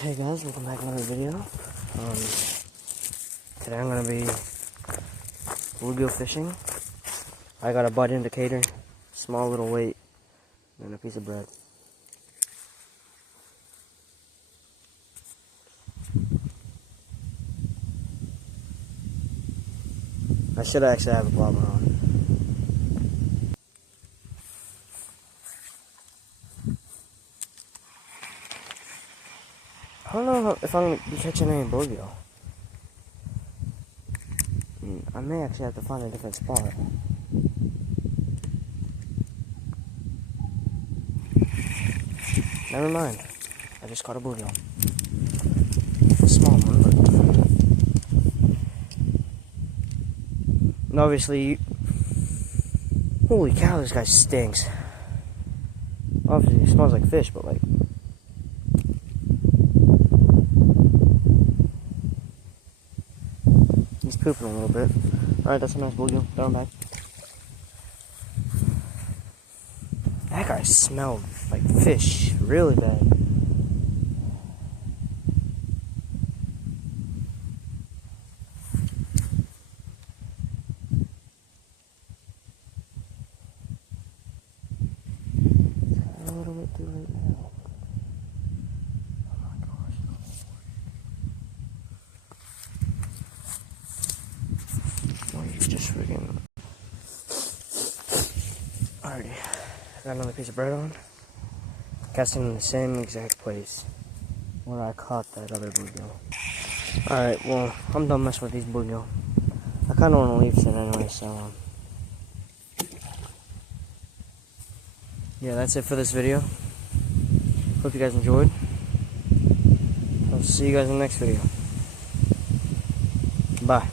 Hey guys, welcome back to another video. Today I'm gonna be bluegill fishing. I got a butt indicator, small little weight, and a piece of bread. I should actually have a blobber on. I don't know if I'm gonna be catching any bluegill. I may actually have to find a different spot. Never mind. I just caught a bluegill. A small one, but... And obviously... Holy cow, this guy stinks. Obviously, he smells like fish, but like... He's pooping a little bit. Alright, that's a nice bluegill. Throw him back. That guy smelled like fish really bad. A little bit too late now. Oh my gosh. Oh, you just freaking... Alrighty. Got another piece of bread on. Casting in the same exact place where I caught that other bluegill. Alright, well, I'm done messing with these bluegill. I kinda wanna leave soon anyway, so yeah, that's it for this video. Hope you guys enjoyed. I'll see you guys in the next video. Bye.